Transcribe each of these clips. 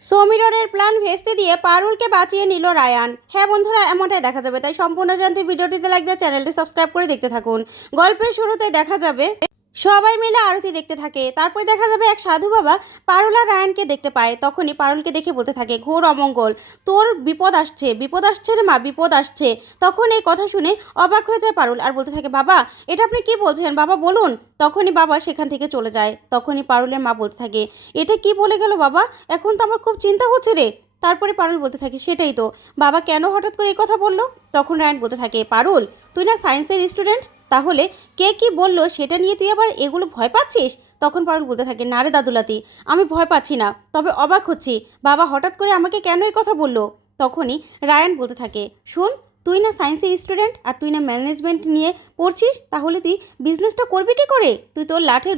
সমীরনের plan ভেস্তে দিয়ে পারুলকে বাঁচিয়ে নিল রায়ান। হ্যাঁ বন্ধুরা, এমনটাই দেখা যাবে। তাই সম্পূর্ণ জানতে ভিডিওটিতে লাগবে চ্যানেলটি সাবস্ক্রাইব করে দেখতে থাকুন। গল্পের শুরুতে দেখা যাবে সবাই মিলে আরতি দেখতে থাকে। তারপরে দেখা যাবে এক সাধু বাবা পারুল রায়ানকে দেখতে পায়। তখনই পারুলকে দেখে বলতে থাকে, ঘোর অমঙ্গল, তোর বিপদ আসছে বিপদ আসছে রে মা, বিপদ আসছে। তখন এই কথা শুনে অবাক হয়ে যায় পারুল আর বলতে থাকে, বাবা, এটা আপনি কি বলছেন? বাবা, বলুন। তখনই বাবা সেখান থেকে চলে যায়। তখনই পারুলের মা বলতে থাকে, এটা কি বলে গেল বাবা? এখন তো আমার খুব চিন্তা হচ্ছে রে। তারপরে পারুল বলতে থাকে, সেটাই তো। বাবা কেন হঠাৎ করে এই কথা বলল? তখন রায়ন বলতে থাকে, পারুল, তুই না সায়েন্সের স্টুডেন্ট? তাহলে কে কি বলল সেটা নিয়ে তুই আবার এগুলো ভয় পাচ্ছিস? তখন পারুল বলতে থাকে, না রে দাদুলাতি, আমি ভয় পাচ্ছি না, তবে অবাক হচ্ছি। বাবা হঠাৎ করে আমাকে কেন এই কথা বলল? তখনই রায়ান বলতে থাকে, শুন, তুই না সায়েন্সের স্টুডেন্ট আর তুই না ম্যানেজমেন্ট নিয়ে পড়ছিস, তাহলে তুই বিজনেসটা করবি কি করে? তুই তোর লাঠে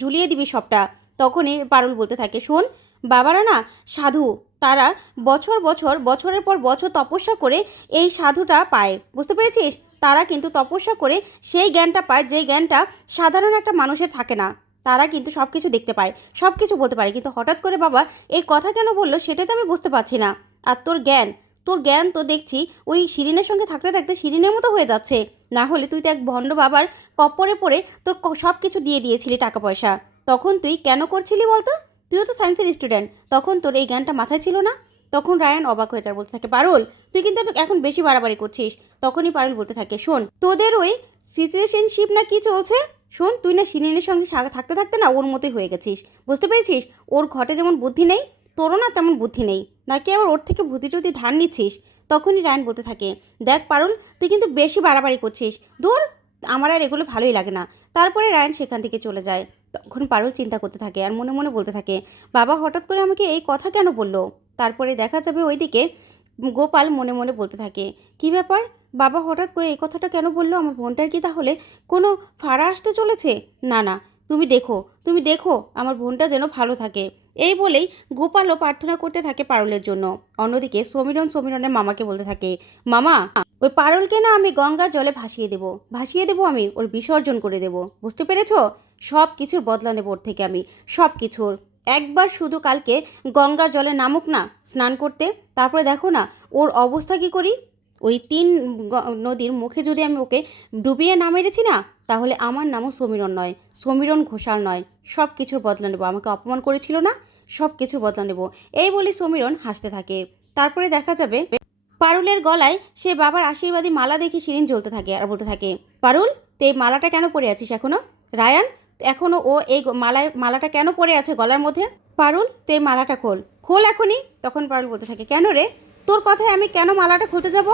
ঝুলিয়ে দিবি সবটা। তখনই পারুল বলতে থাকে, শোন, বাবারা না সাধু, তারা বছর বছর, বছরের পর বছর তপস্যা করে এই সাধুটা পায়, বুঝতে পেরেছিস? তারা কিন্তু তপস্যা করে সেই জ্ঞানটা পায় যে জ্ঞানটা সাধারণ একটা মানুষের থাকে না। তারা কিন্তু সব কিছু দেখতে পায় সব কিছু বলতে পারে। কিন্তু হঠাৎ করে বাবা এই কথা কেন বলল সেটাই তো আমি বুঝতে পারছি না। আর তোর জ্ঞান তোর জ্ঞান তো দেখছি ওই শিরিনের সঙ্গে থাকতে থাকতে শিরিনের মতো হয়ে যাচ্ছে। না হলে তুই তো এক ভণ্ড বাবার কপ্পরে পড়ে তোর সব কিছু দিয়ে দিয়েছিলি টাকা পয়সা। তখন তুই কেন করছিলি বলতো? তুইও তো সায়েন্সের স্টুডেন্ট তখন তোর এই জ্ঞানটা মাথায় ছিল না? তখন রায়ান অবাক হয়ে যায়, বলতে থাকে পারুল তুই কিন্তু এখন বেশি বাড়াবাড়ি করছিস। তখনই পারুল বলতে থাকে, শোন, তোদের ওই সিচুয়েশনশিপ না কি চলছে? শোন, তুই না শিরিনের সঙ্গে থাকতে থাকতে না ওর মতোই হয়ে গেছিস। বুঝতে পেরেছিস? ওর ঘটে যেমন বুদ্ধি নেই, তোরও না তেমন বুদ্ধি নেই। নাকি আবার ওর থেকে বুদ্ধি টুদ্ধি ধার নিচ্ছিস? তখনই রায়ান বলতে থাকে, দেখ পারুল, তুই কিন্তু বেশি বাড়াবাড়ি করছিস। দূর আমার আর এগুলো ভালোই লাগে না। তারপরে রায়ান সেখান থেকে চলে যায়। তখন পারুল চিন্তা করতে থাকে আর মনে মনে বলতে থাকে, বাবা হঠাৎ করে আমাকে এই কথা কেন বলল? তারপরে দেখা যাবে ওইদিকে গোপাল মনে মনে বলতে থাকে, কি ব্যাপার? বাবা হঠাৎ করে এই কথাটা কেন বলল? আমার বোনটার কি তাহলে কোনো ফাড়া আসতে চলেছে? না না, তুমি দেখো তুমি দেখো, আমার বোনটা যেন ভালো থাকে। এই বলেই গোপালও প্রার্থনা করতে থাকে পারুলের জন্য। অন্যদিকে সমীরন সমীরনের মামাকে বলতে থাকে, মামা, ওই পারুলকে না আমি গঙ্গার জলে ভাসিয়ে দেবো ভাসিয়ে দেবো আমি, ওর বিসর্জন করে দেবো, বুঝতে পেরেছ? সব কিছুর বদলা নেব ওর থেকে আমি সব কিছুর একবার শুধু কালকে গঙ্গার জলে নামুক না, স্নান করতে। তারপরে দেখো না, ওর অবস্থা কি করি? ওই তিন নদীর মুখে যদি আমি ওকে ডুবিয়ে না মেরেছি না, তাহলে আমার নামও সমীরণ নয়, সমীরণ ঘোষাল নয়। সব কিছুর বদলা নেব। আমাকে অপমান করেছিল না? সব কিছুর বদলা নেব। এই বলে সমীরণ হাসতে থাকে। তারপরে দেখা যাবে, পারুলের গলায় সে বাবার আশীর্বাদী মালা দেখে শিরিন জ্বলতে থাকে আর বলতে থাকে, পারুল তুই এই মালাটা কেন পরে আছিস এখনও রায়ান এখনও ও এই মালায়, মালাটা কেন পরে আছে গলার মধ্যে? পারুল, তুই মালাটা খোল। খোল এখনই, তখন পারুল বলতে থাকে, কেন রে? তোর কথায় আমি কেন মালাটা খুলতে যাব?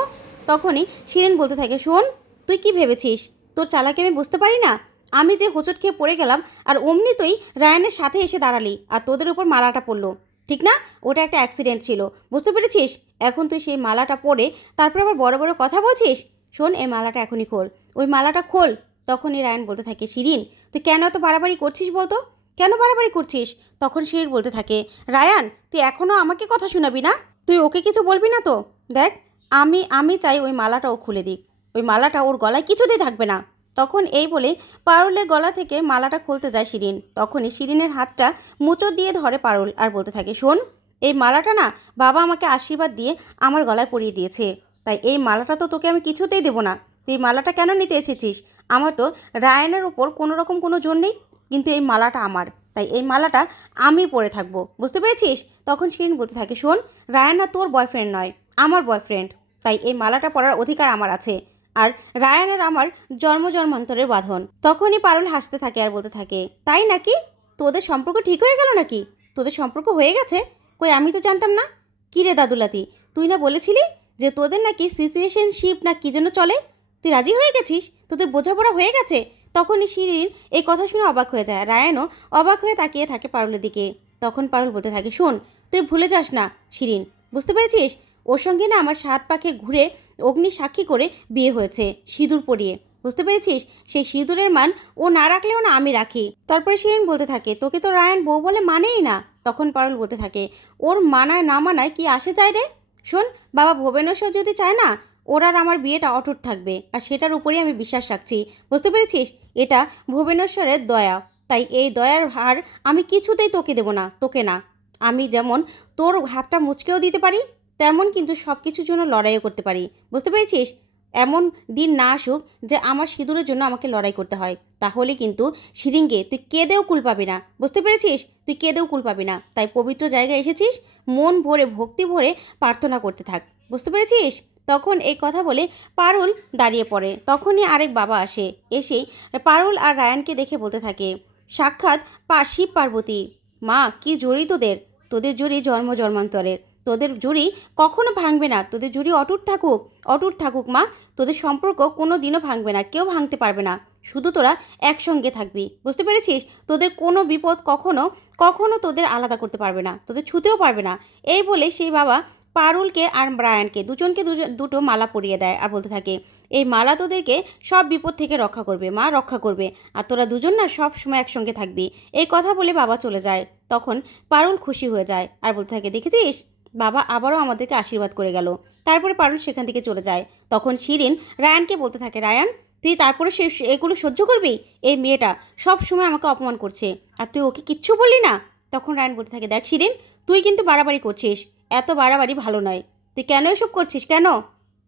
তখনই শিরিন বলতে থাকে, শোন, তুই কি ভেবেছিস? তোর চালাকি আমি বুঝতে পারি না? আমি যে হোঁচট খেয়ে পড়ে গেলাম, আর অমনি তুই রায়ানের সাথে এসে দাঁড়ালি, আর তোদের উপর মালাটা পড়ল। ঠিক না? ওটা একটা অ্যাক্সিডেন্ট ছিল। বুঝতে পেরেছিস? এখন তুই সেই মালাটা পরে, তারপর আবার বড় বড় কথা বলছিস? শোন, এই মালাটা এখনই খোল। ওই মালাটা খোল তখনই রায়ন বলতে থাকে, শিরিন, তুই কেন এত বাড়াবাড়ি করছিস বলতো? কেন বাড়াবাড়ি করছিস? তখন শিরিন বলতে থাকে, রায়ান, তুই এখনও আমাকে কথা শোনাবি না? তুই ওকে কিছু বলবি না তো? দেখ, আমি আমি চাই ওই মালাটা ও খুলে দিক। ওই মালাটা ওর গলায় কিছুতেই থাকবে না। তখন এই বলে পারুলের গলা থেকে মালাটা খুলতে যায় শিরিন। তখনই শিরিনের হাতটা মুচড় দিয়ে ধরে পারুল আর বলতে থাকে, শোন, এই মালাটা না বাবা আমাকে আশীর্বাদ দিয়ে আমার গলায় পরিয়ে দিয়েছে। তাই এই মালাটা তো তোকে আমি কিছুতেই দেবো না। তুই মালাটা কেন নিতে এসেছিস? আমার তো রায়ানের উপর কোনো রকম কোনো জোর নেই, কিন্তু এই মালাটা আমার। তাই এই মালাটা আমি পরে থাকব, বুঝতে পেরেছিস? তখন শিরিন বলতে থাকে, শোন, রায়ান তোর বয়ফ্রেন্ড নয়, আমার বয়ফ্রেন্ড তাই এই মালাটা পরার অধিকার আমার আছে। আর রায়ানের আমার জন্ম জন্মান্তরের বাঁধন। তখনই পারুল হাসতে থাকে আর বলতে থাকে, তাই নাকি? তোদের সম্পর্ক ঠিক হয়ে গেল নাকি? তোদের সম্পর্ক হয়ে গেছে? কই আমি তো জানতাম না। কী রে দাদুলাতি, তুই না বলেছিলি যে তোদের নাকি সিচুয়েশনশিপ না কী যেন চলে? তুই রাজি হয়ে গেছিস? তোদের বোঝাপড়া হয়ে গেছে? তখনই শিরিন এই কথা শুনে অবাক হয়ে যায়। রায়ানও অবাক হয়ে তাকিয়ে থাকে পারুলের দিকে। তখন পারুল বলতে থাকে, শোন, তুই ভুলে যাস না, শিরিন। বুঝতে পেরেছিস? ওর সঙ্গে না আমার সাত পাখে ঘুরে অগ্নি সাক্ষী করে বিয়ে হয়েছে, সিঁদুর পরিয়ে। বুঝতে পেরেছিস? সেই সিঁদুরের মান ও না রাখলেও না আমি রাখি। তারপরে শিরিন বলতে থাকে, তোকে তো রায়ান বউ বলে মানেই না। তখন পারুল বলতে থাকে, ওর মানায় না মানায় কি আসে যায় রে? শোন, বাবা ভুবনেশ্বর যদি চায় না ওর আর আমার বিয়েটা অটুট থাকবে আর সেটার উপরেই আমি বিশ্বাস রাখছি। বুঝতে পেরেছিস? এটা ভুবনেশ্বরের দয়া। তাই এই দয়ার ভার আমি কিছুতেই তোকে দেবো না, তোকে না। আমি যেমন তোর হাতটা মুচকেও দিতে পারি, তেমন কিন্তু সব কিছুর জন্য লড়াইও করতে পারি। বুঝতে পেরেছিস? এমন দিন না আসুক যে আমার সিঁদুরের জন্য আমাকে লড়াই করতে হয়। তাহলে কিন্তু সিরিঙ্গে তুই কেঁদেও কুল পাবি না। বুঝতে পেরেছিস? তুই কেঁদেও কুল পাবি না। তাই পবিত্র জায়গায় এসেছিস, মন ভরে, ভক্তি ভরে প্রার্থনা করতে থাক। বুঝতে পেরেছিস? তখন এই কথা বলে পারুল দাঁড়িয়ে পড়ে। তখনই আরেক বাবা আসে। এসেই পারুল আর রায়ানকে দেখে বলতে থাকে, সাক্ষাৎ পা শিব পার্বতী। মা, কি জড়ি তোদের? তোদের জুড়ি জন্ম জন্মান্তরের। তোদের জুড়ি কখনো ভাঙবে না। তোদের জুড়ি অটুট থাকুক অটুট থাকুক মা। তোদের সম্পর্ক কোনো দিনও ভাঙবে না, কেউ ভাঙতে পারবে না। শুধু তোরা একসঙ্গে থাকবি। বুঝতে পেরেছিস? তোদের কোনো বিপদ কখনো কখনো তোদের আলাদা করতে পারবে না। তোদের ছুতেও পারবে না। এই বলে সেই বাবা পারুলকে আর ব্রায়ানকে দুজনকে দুজন দুটো মালা পরিয়ে দেয় আর বলতে থাকে, এই মালা তোদেরকে সব বিপদ থেকে রক্ষা করবে, মা রক্ষা করবে। আর তোরা দুজন না সব সময় একসঙ্গে থাকবি। এই কথা বলে বাবা চলে যায়। তখন পারুল খুশি হয়ে যায় আর বলতে থাকে, দেখেছিস? বাবা আবারও আমাদেরকে আশীর্বাদ করে গেল। তারপরে পারুল সেখান থেকে চলে যায়। তখন শিরিন রায়ানকে বলতে থাকে, রায়ান, তুই তারপরে সে এগুলো সহ্য করবি? এই মেয়েটা সব সময় আমাকে অপমান করছে। আর তুই ওকে কিচ্ছু বললি না? তখন রায়ান বলতে থাকে, দেখ শিরিন, তুই কিন্তু বাড়াবাড়ি করছিস। এত বাড়াবাড়ি ভালো নয়। তুই কেন এসব করছিস? কেন?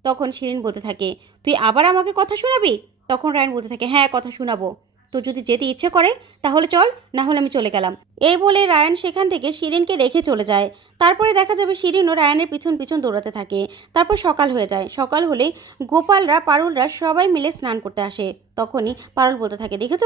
তখন শিরিন বলতে থাকে, তুই আবার আমাকে কথা শোনাবি? তখন রায়ান বলতে থাকে হ্যাঁ কথা শোনাবো। তো যদি যেতে ইচ্ছে করে, তাহলে চল, না হলে আমি চলে গেলাম। এই বলে রায়ান সেখান থেকে শিরিনকে রেখে চলে যায়। তারপরে দেখা যাবে শিরিনও রায়ানের পিছন পিছন দৌড়াতে থাকে। তারপর সকাল হয়ে যায়। সকাল হলে গোপালরা, পারুলরা সবাই মিলে স্নান করতে আসে। তখনই পারুল বলতে থাকে, দেখেছ?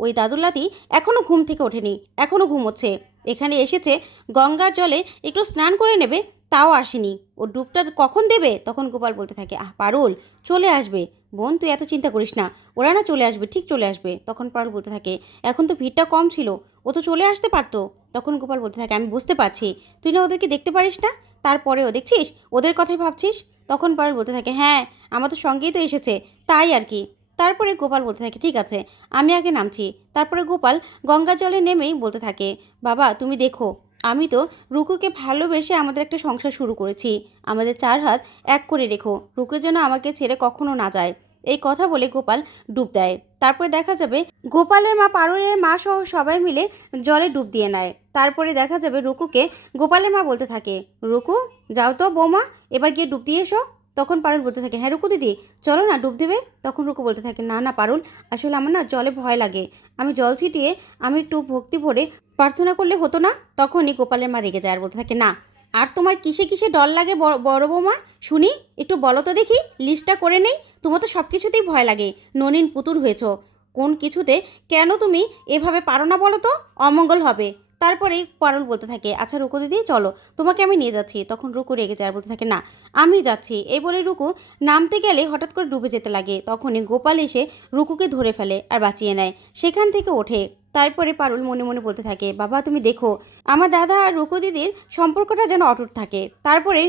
ওই দাদুল্লাতি এখনও ঘুম থেকে ওঠেনি এখনও ঘুমোচ্ছে। এখানে এসেছে, গঙ্গার জলে একটু স্নান করে নেবে, তাও আসেনি। ও ডুবটা কখন দেবে? তখন গোপাল বলতে থাকে, আহ, পারুল, চলে আসবে। বোন, তুই এত চিন্তা করিস না। ওরা না চলে আসবে, ঠিক চলে আসবে। তখন পারুল বলতে থাকে, এখন তো ভিড়টা কম ছিল, ও তো চলে আসতে পারতো। তখন গোপাল বলতে থাকে, আমি বুঝতে পারছি। তুই না ওদেরকে দেখতে পারিস না? তারপরেও দেখছিস? ওদের কথাই ভাবছিস? তখন পারুল বলতে থাকে হ্যাঁ আমার তো সঙ্গেই তো এসেছে, তাই আর কি। তারপরে গোপাল বলতে থাকে, ঠিক আছে, আমি আগে নামছি। তারপরে গোপাল গঙ্গা জলে নেমেই বলতে থাকে, বাবা, তুমি দেখো, আমি তো রুকুকে ভালোবেসে আমাদের একটা সংসার শুরু করেছি। আমাদের চার হাত এক করে রেখো, রুকু যেন আমাকে ছেড়ে কখনো না যায়। এই কথা বলে গোপাল ডুব দেয়। তারপরে দেখা যাবে গোপালের মা, পারুলের মা সহ সবাই মিলে জলে ডুব দিয়ে নেয়। তারপরে দেখা যাবে রুকুকে গোপালের মা বলতে থাকে, রুকু, যাও তো বৌমা, এবার গিয়ে ডুব দিয়ে এসো। তখন পারুল বলতে থাকে হ্যাঁ রুকু দিদি, চলো না ডুব দেবে। তখন রুকু বলতে থাকে, না না পারুল, আসলে আমার না জলে ভয় লাগে। আমি জল ছিটিয়ে, আমি একটু ভক্তি ভরে প্রার্থনা করলে হতো না? তখনই গোপালের মা রেগে যায় আর বলতে থাকে, না, আর তোমার কিসে কিসে ডর লাগে বড়- বড় বৌমা? শুনি, একটু বলো তো দেখি, লিস্টটা করে নেই, তোমার তো সব কিছুতেই ভয় লাগে। ননীন পুতুর হয়েছ, কোন কিছুতে কেন তুমি এভাবে পারো না বলো তো? অমঙ্গল হবে। তারপরে পারুল বলতে থাকে আচ্ছা রুকু দিদি, চলো, তোমাকে আমি নিয়ে যাচ্ছি। তখন রুকু রেগে যায় বলতে থাকে, না, আমি যাচ্ছি। এই বলে রুকু নামতে গেলে হঠাৎ করে ডুবে যেতে লাগে। তখনই গোপাল এসে রুকুকে ধরে ফেলে আর বাঁচিয়ে নেয়। সেখান থেকে ওঠে। তারপরে পারুল মনে মনে বলতে থাকে, বাবা, তুমি দেখো, আমার দাদা আর রুকু দিদির সম্পর্কটা যেন অটুট থাকে। তারপরে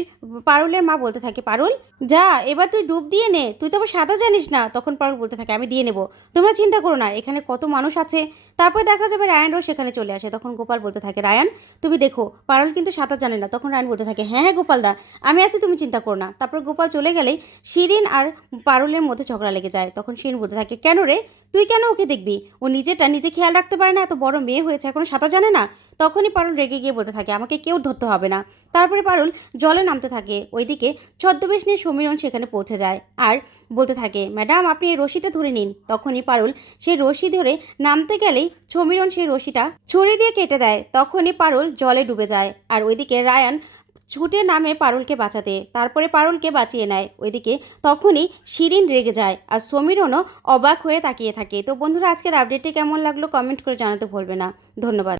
পারুলের মা বলতে থাকে, পারুল যা, এবার তুই ডুব দিয়ে নে। তুই তো আবার সাঁতার জানিস না। তখন পারুল বলতে থাকে, আমি দিয়ে নেব। তোমরা চিন্তা করো না, এখানে কত মানুষ আছে। তারপর দেখা যাবে রায়ানও সেখানে চলে আসে। তখন গোপাল বলতে থাকে, রায়ান, তুমি দেখো, পারুল কিন্তু সাঁতার জানে না। তখন রায়ান বলতে থাকে হ্যাঁ হ্যাঁ গোপালদা আমি আছি, তুমি চিন্তা করো না। তারপর গোপাল চলে গেলেই শিরিন আর পারুলের মধ্যে ঝগড়া লেগে যায়। তখন শিরিন বলতে থাকে, কেন রে? তুই কেন ওকে দেখবি? ও নিজেটা নিজে খেয়াল রাখতে পারে না, এত বড় মেয়ে হয়েছে, এখনও সাঁতার জানে না? তখনই পারুল রেগে গিয়ে বলতে থাকে, আমাকে কেউ ধরতে হবে না। তারপরে পারুল জলে নামতে থাকে। ওইদিকে ছদ্মবেশ নিয়ে সমীরণ সেখানে পৌঁছে যায় আর বলতে থাকে, ম্যাডাম, আপনি এই রশিটা ধরে নিন। তখনই পারুল সেই রশি ধরে নামতে গেলেই সমীরণ সেই রশিটা ছুরি দিয়ে কেটে দেয়। তখনই পারুল জলে ডুবে যায় আর ওইদিকে রায়ান ছুটে নামে পারুলকে বাঁচাতে। তারপরে পারুলকে বাঁচিয়ে নেয়। ওইদিকে তখনই শিরিন রেগে যায় আর সমীরণও অবাক হয়ে তাকিয়ে থাকে। তো বন্ধুরা, আজকের আপডেটটি কেমন লাগল কমেন্ট করে জানাতে ভুলবে না। ধন্যবাদ।